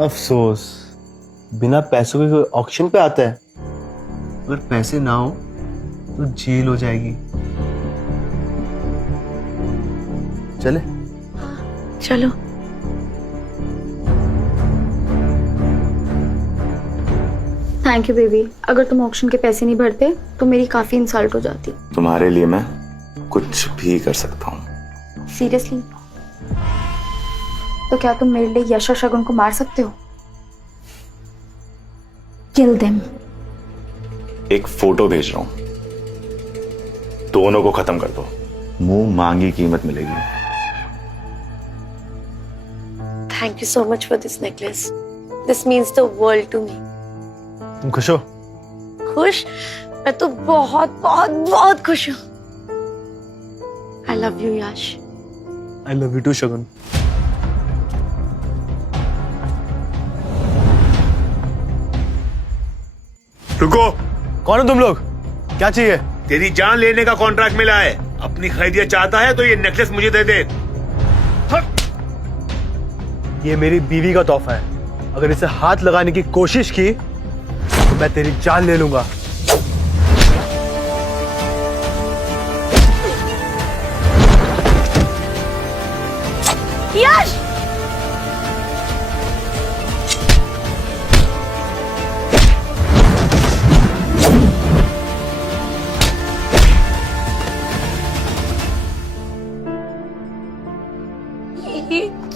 अफसोस, बिना पैसों के कोई ऑक्शन पे आता है? अगर पैसे ना हो तो जेल हो जाएगी। चले? चलो। Thank you baby. अगर तुम ऑक्शन के पैसे नहीं भरते तो मेरी काफी इंसल्ट हो जाती। तुम्हारे लिए मैं कुछ भी कर सकता हूँ। सीरियसली? तो क्या तुम मेरे लिए यश और शगुन को मार सकते हो? Kill them. एक फोटो भेज रहा हूँ, दोनों को खत्म कर दो, मुंह मांगी कीमत मिलेगी। Thank you so much for this necklace. This means the world to me. तुम खुश हो? खुश? मैं तो बहुत बहुत बहुत खुश हूँ। I love you, Yash. I love you too, शगुन। रुको। कौन हो तुम लोग? क्या चाहिए? तेरी जान लेने का कॉन्ट्रैक्ट मिला है। अपनी खरीदिया चाहता है तो ये नेकलेस मुझे दे दे। ये मेरी बीवी का तोहफा है। अगर इसे हाथ लगाने की कोशिश की तो मैं तेरी जान ले लूंगा। यश!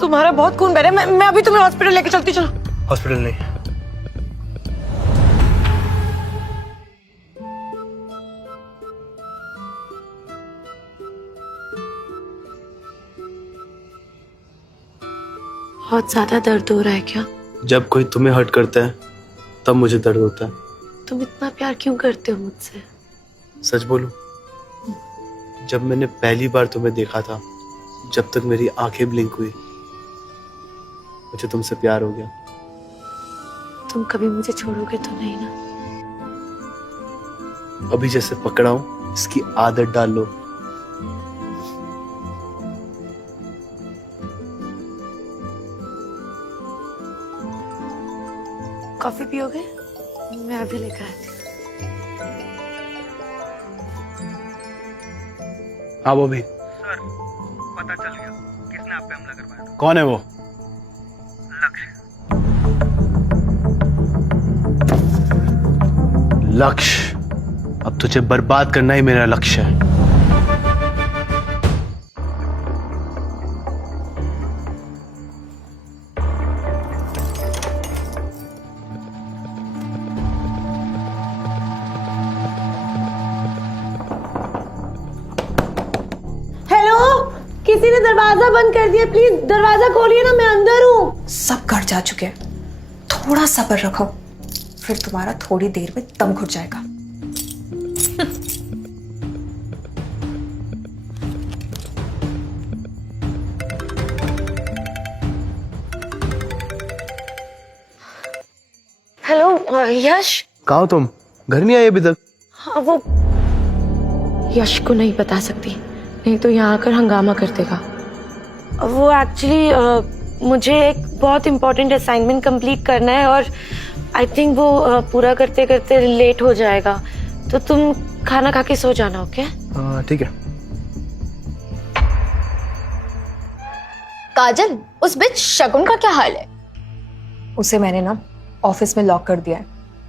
तुम्हारा बहुत खून बह रहा है। मैं अभी तुम्हें हॉस्पिटल लेके चलती। चलो। हॉस्पिटल नहीं, बहुत ज्यादा दर्द हो रहा है क्या? जब कोई तुम्हें हर्ट करता है तब मुझे दर्द होता है। तुम इतना प्यार क्यों करते हो मुझसे? सच बोलूं, जब मैंने पहली बार तुम्हें देखा था, जब तक मेरी आंखें ब्लिंक हुई, मुझे तुमसे प्यार हो गया। तुम कभी मुझे छोड़ोगे तो नहीं ना? अभी जैसे पकड़ा हूं, इसकी आदत डाल लो। कॉफी पियोगे? मैं अभी लेकर आती हूँ। हाँ वो भी। सर, पता चल गया किसने आप पे हमला करवाया था। कौन है वो? लक्ष्य। अब तुझे बर्बाद करना ही मेरा लक्ष्य है। हेलो, किसी ने दरवाजा बंद कर दिया। प्लीज दरवाजा खोलिए ना, मैं अंदर हूँ। सब घर जा चुके हैं, थोड़ा सब्र रखो, फिर तुम्हारा थोड़ी देर में दम घुट जाएगा। हेलो यश। कहाँ हो तुम? घर नहीं आए अभी तक? हाँ, वो यश को नहीं बता सकती, नहीं तो यहाँ आकर हंगामा कर देगा। वो एक्चुअली मुझे एक बहुत इम्पोर्टेंट असाइनमेंट कंप्लीट करना है और आई थिंक वो पूरा करते करते लेट हो जाएगा। तो तुम खाना खा के सो जाना। ओके? ठीक है। काजल, उस बिच शगुन का क्या हाल है? उसे मैंने ना ऑफिस में लॉक कर दिया है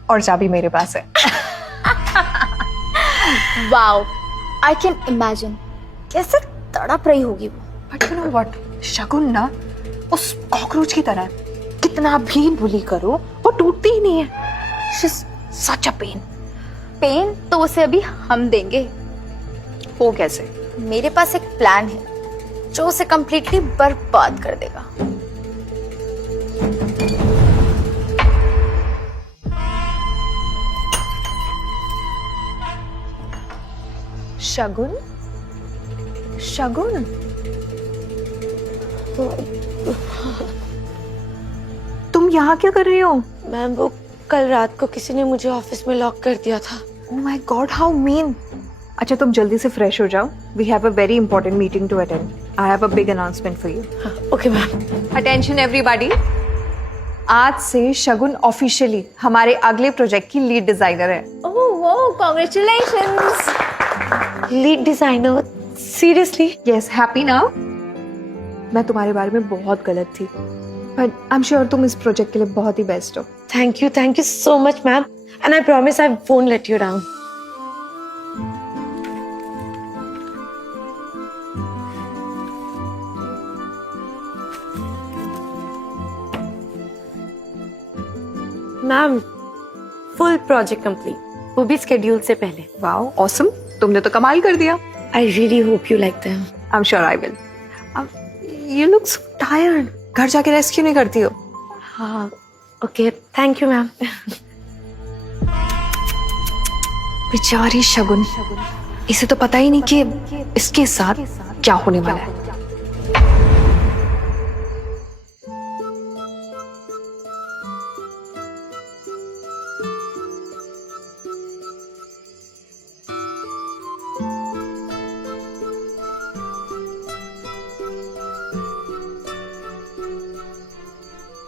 और चाबी मेरे पास है। वाओ, आई कैन इमेजिन कैसे तड़प रही होगी वो। बट यू नो व्हाट, शगुन ना उस कॉकरोच की तरह है, कितना भी बुली करो वो टूटती ही नहीं है। She is such a pen. Pen तो उसे अभी हम देंगे। वो कैसे? मेरे पास एक प्लान है जो उसे कंप्लीटली बर्बाद कर देगा। शगुन? शगुन? तुम यहाँ क्या कर रही हो? मैम, वो कल रात को किसी ने मुझे ऑफिस में लॉक कर दिया था। Oh my God, how mean! अच्छा, तुम जल्दी से फ्रेश हो जाओ। We have a very important meeting to attend. I have a big announcement for you. Okay ma'am. Attention everybody. आज से शगुन ऑफिशियली हमारे अगले प्रोजेक्ट की लीड डिजाइनर है। Oh wow, congratulations. Lead designer? Seriously? Yes, happy now? मैं तुम्हारे बारे में बहुत गलत थी, बट आई एम श्योर तुम इस प्रोजेक्ट के लिए बहुत ही बेस्ट हो। Thank you so much ma'am, and I promise I won't let you down. Ma'am, full project complete, वो भी स्केड्यूल से पहले। वाओ, ऑसम, तुमने तो कमाल कर दिया। I really hope you like them. I am sure I will. You look so tired, घर जाके रेस्ट क्यों नहीं करती हो? हाँ, ओके, थैंक यू मैम। बेचारी शगुन, इसे तो पता ही नहीं कि इसके साथ क्या होने वाला है।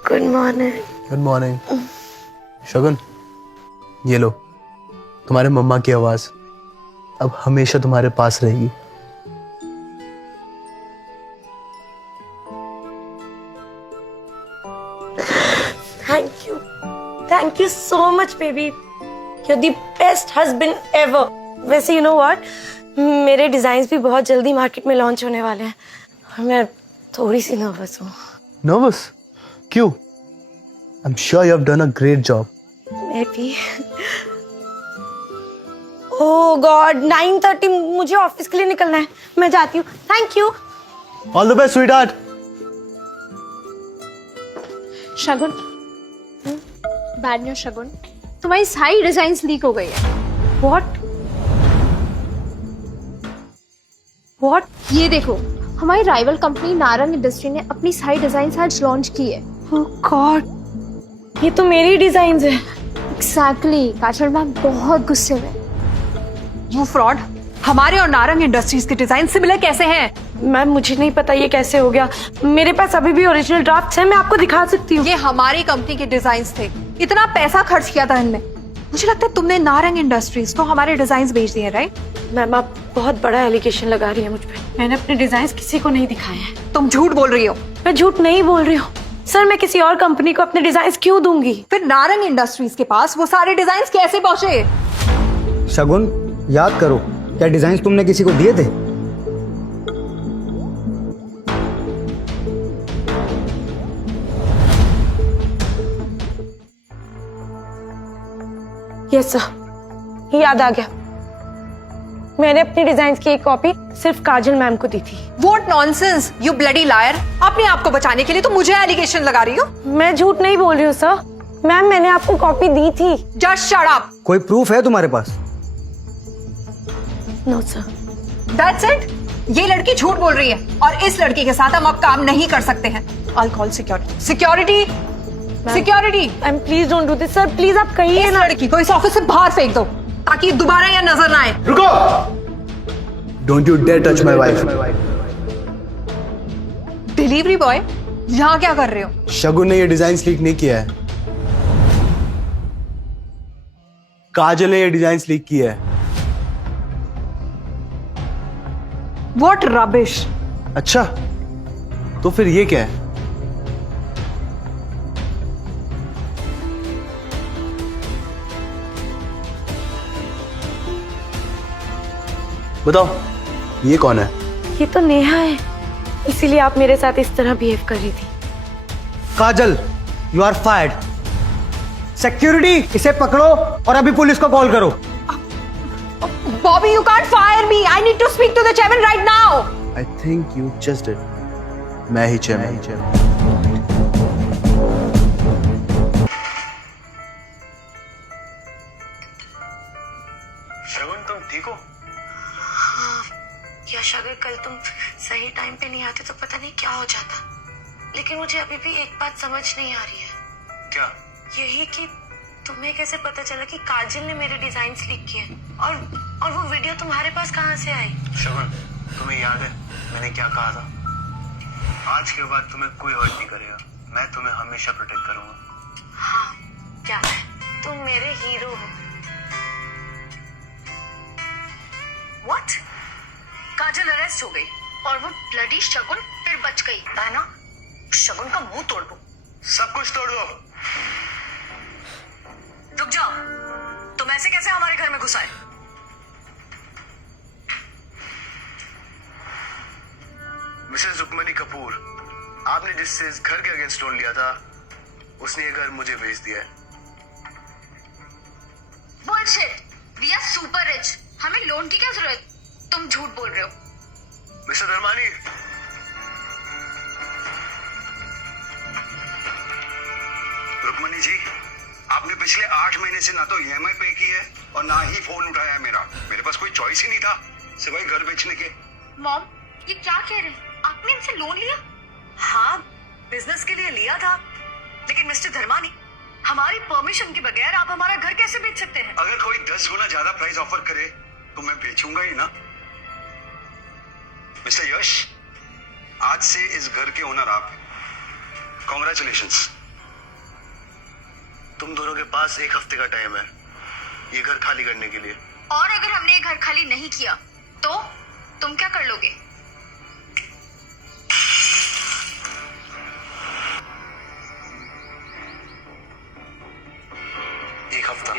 Good morning. Good morning. Shagun, ये लो, तुम्हारे मम्मा की आवाज अब हमेशा तुम्हारे पास रहेगी। Thank you so much baby, you are the best husband ever. वैसे यू नो व्हाट, मेरे डिजाइन्स भी बहुत जल्दी मार्केट में लॉन्च होने वाले हैं और मैं थोड़ी सी नर्वस हूँ। नर्वस क्यों? I am sure you have done a great job. Maybe. Oh God, 9:30 मुझे ऑफिस के लिए निकलना है, मैं जाती हूँ। Thank you. All the best sweetheart. Shagun, bad news Shagun, तुम्हारी सारी डिजाइन्स लीक हो गई है। What? ये देखो, हमारी राइवल कंपनी नारंग इंडस्ट्री ने अपनी सारी डिजाइन्स आज लॉन्च की है। Oh God, ये तो मेरी डिजाइन्स है। एग्जैक्टली, काजल मैम बहुत गुस्से में। यू फ्रॉड, हमारे और नारंग इंडस्ट्रीज के डिजाइन सिमिलर कैसे हैं? मैम, मुझे नहीं पता ये कैसे हो गया, मेरे पास अभी भी ओरिजिनल ड्राफ्ट्स हैं, मैं आपको दिखा सकती हूँ। ये हमारी कंपनी के डिजाइन्स थे, इतना पैसा खर्च किया था इनमें। मुझे लगता है तुमने नारंग इंडस्ट्रीज को हमारे डिजाइन्स बेच दिए, राइट? मैम, आप बहुत बड़ा एलिगेशन लगा रही है मुझ पे। मैंने अपने डिजाइन्स किसी को नहीं दिखाए हैं। तुम झूठ बोल रही हो। मैं झूठ नहीं बोल रही हूँ सर, मैं किसी और कंपनी को अपने डिजाइन्स क्यों दूंगी? फिर नारंग इंडस्ट्रीज के पास वो सारे डिजाइन्स कैसे पहुंचे? शगुन, याद करो, क्या डिजाइन तुमने किसी को दिए थे? यस सर, याद आ गया। मैंने अपनी डिजाइन्स की एक कॉपी सिर्फ काजल मैम को दी थी। What nonsense, you bloody liar! अपने आप को बचाने के लिए तो मुझे एलिगेशन लगा रही हो। मैं झूठ नहीं बोल रही हूँ सर, मैम मैंने आपको कॉपी दी थी। Just shut up! कोई प्रूफ है तुम्हारे पास? No sir. That's it? ये लड़की झूठ बोल रही है और इस लड़की के साथ हम अब काम नहीं कर सकते हैं। I'll call security. Security! Security! Ma'am please don't do this sir, please आप कहिए इस ना। लड़की को इस ऑफिस से बाहर फेंक दो ताकि दोबारा यह नजर ना आए। रुको! Don't you dare touch my wife. Delivery boy, यहाँ क्या कर रहे हो? शगुन ने ये डिजाइन्स लीक नहीं किया है, काजल ने ये डिजाइन्स लीक किया है। What rubbish! अच्छा, तो फिर ये क्या है? बताओ, ये कौन है? ये तो नेहा है, इसीलिए आप मेरे साथ इस तरह बिहेव कर रही थी। काजल, यू आर फायर्ड। सिक्योरिटी, इसे पकड़ो और अभी पुलिस को कॉल करो। Bobby, you can't fire me. I need to speak to the chairman right now. I think you just did. मैं ही चेयरमैन। शगुन, तुम ठीक हो? यश, अगर कल तुम सही टाइम पे नहीं आते तो पता नहीं क्या हो जाता, लेकिन मुझे अभी भी एक बात समझ नहीं आ रही है। क्या? यही कि तुम्हें कैसे पता चला कि काजल ने मेरे डिजाइन्स लीक किए और वो वीडियो तुम्हारे पास कहाँ से आई? शगुन, तुम्हें याद है मैंने क्या कहा था? आज के बाद तुम्हें कोई हर्ट नहीं करेगा, मैं तुम्हें हमेशा प्रोटेक्ट करूंगा। अरेस्ट हो गई और वो ब्लडी शगुन फिर बच गई है ना। शगुन का मुंह तोड़ दो, सब कुछ तोड़ दो। रुक जाओ, तुम ऐसे कैसे हमारे घर में घुस आए? मिसेस रुक्मणी कपूर, आपने जिससे इस घर के अगेंस्ट लोन लिया था उसने ये घर मुझे भेज दिया है। Bullshit, we are super rich, हमें लोन की क्या जरूरत? तुम झूठ बोल रहे हो। मिस्टर धर्मानी, रुक्मणी जी, आपने पिछले 8 महीने से ना तो ईएमआई पे की है और ना ही फोन उठाया है मेरा। मेरे पास कोई चॉइस ही नहीं था सिवाय घर बेचने के। मॉम, ये क्या कह रहे हैं? आपने इनसे लोन लिया? हाँ, बिजनेस के लिए लिया था, लेकिन मिस्टर धर्मानी, हमारी परमिशन के बगैर आप हमारा घर कैसे बेच सकते हैं? अगर कोई 10 गुना ज्यादा प्राइस ऑफर करे तो मैं बेचूंगा ही ना। मिस्टर यश, आज से इस घर के ओनर आप। कॉन्ग्रेचुलेशंस। तुम दोनों के पास 1 हफ्ते का टाइम है ये घर खाली करने के लिए। और अगर हमने ये घर खाली नहीं किया तो तुम क्या कर लोगे? एक हफ्ता।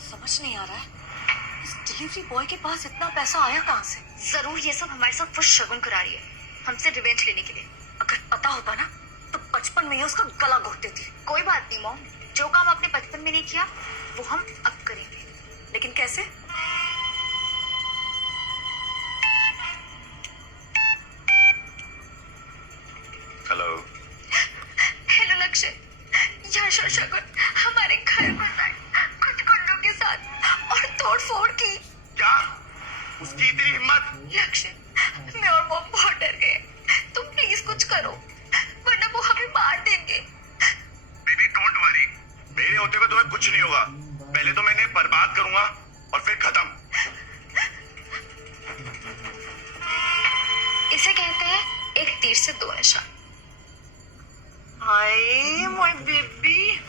समझ नहीं आ रहा है, इस डिलीवरी बॉय के पास इतना पैसा आया कहाँ से? जरूर ये सब हमारे साथ वो शगुन करा रही है, हमसे रिवेंज लेने के लिए। अगर पता होता ना तो बचपन में ही उसका गला घोट देती। कोई बात नहीं मॉम, जो काम आपने बचपन में नहीं किया वो हम अब करेंगे। लेकिन कैसे? हेलो। हेलो लक्ष्य, यश और शगुन हमारे घर पर आए कुछ गुंडों के साथ और तोड़फोड़ की। क्या? उसकी इतनी हिम्मत? लक्ष्य, मैं और मॉम बहुत डर गए, तुम प्लीज कुछ करो वरना वो हमें मार देंगे। बेबी डोंट वरी, मेरे होते हुए तुम्हें कुछ नहीं होगा। पहले तो मैं इन्हें बर्बाद करूंगा और फिर खत्म। इसे कहते हैं एक तीर से 2 निशान। Hi my baby.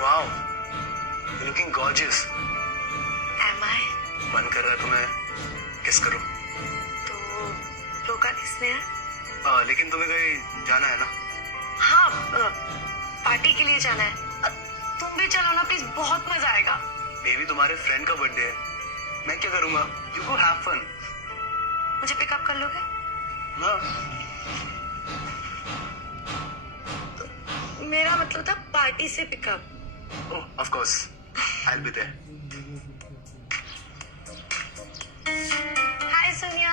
Wow, you looking gorgeous. Am I? मन कर रहा है तुम्हें किस करूं? तो रोका किसने है? लेकिन तुम्हें कहीं जाना है ना? हाँ, पार्टी के लिए जाना है। तुम भी चलो ना प्लीज, बहुत मजा आएगा। बेबी तुम्हारे फ्रेंड का बर्थडे है, मैं क्या करूंगा? You go have fun. मुझे पिकअप कर लोगे? हाँ। मेरा मतलब था पार्टी से pickup. Oh, of course. I'll be there. Hi Sonia.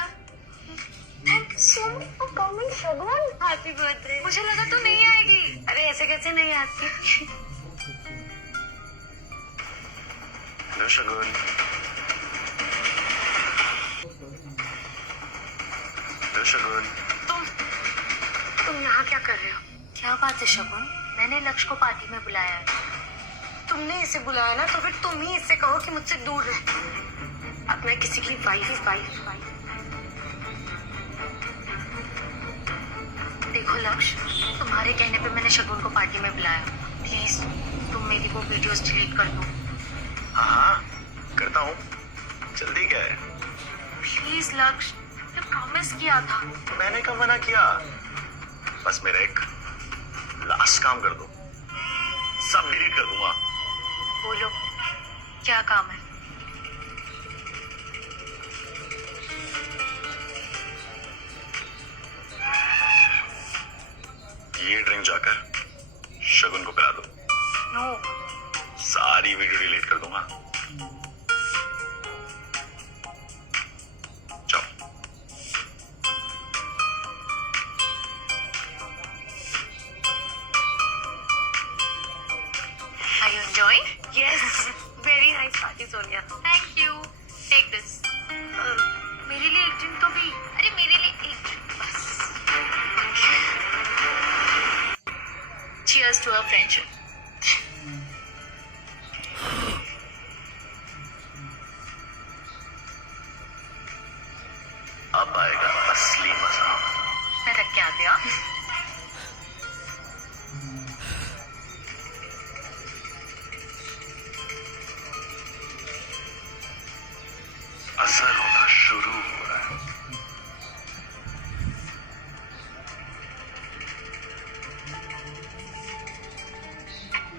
Thank you so much for coming Shagun. Happy birthday. मुझे लगा तू नहीं आएगी। अरे ऐसे कैसे नहीं आती? हेलो शगुन। हेलो शगुन। तुम यहाँ क्या कर रहे हो? क्या बात है शगुन, मैंने लक्ष्य को पार्टी में बुलाया है। तुमने इसे बुलाया ना, तो फिर तुम ही इससे कहो कि मुझसे दूर रहे। अब मैं किसी की वाइफ देखो लक्ष्य, तुम्हारे कहने पे मैंने शगुन को पार्टी में बुलाया। प्लीज तुम मेरी वो वीडियोस डिलीट कर दो। हाँ, करता हूँ। जल्दी क्या है? प्लीज लक्ष्य, मैं प्रॉमिस किया था। मैंने कब मना किया? बस मेरा एक लास्ट काम कर दो, सब डिलीट कर दूंगा। बोलो क्या काम है? ये ड्रिंक जाकर शगुन को पिला दो। नो। सारी वीडियो डिलीट कर दूंगा। जाओ। Are you enjoying? Yes. Very nice party, Sonia. Thank you. Take this. मेरे लिए एक ड्रिंक तो भी। अरे मेरे लिए एक ड्रिंक बस। Cheers to our friendship. असर होना शुरू हो रहा है।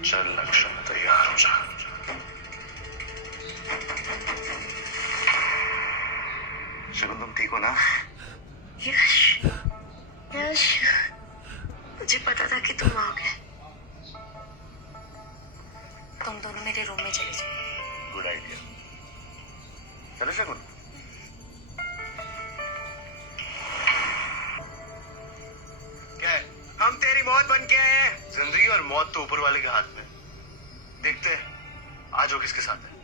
चल लक्ष्य में तैयार हो जा। शगुन तुम ठीक हो ना? यश यश मुझे पता था कि तुम आओगे। तुम दोनों मेरे रूम में चले जाओ। Good idea. चलो शगुन। क्या है? हम तेरी मौत बन के आए हैं। जिंदगी और मौत तो ऊपर वाले के हाथ में। देखते हैं आज वो किसके साथ है।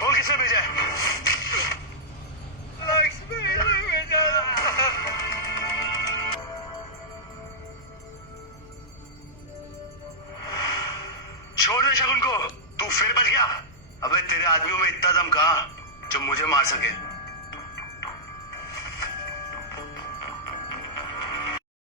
बोल किसने भेजा है? लक्ष्मी ने भेजा। छोड़ दे शगुन को। तू फिर बच गया। अबे तेरे आदमियों में इतना दम कहाँ जो मुझे मार सके।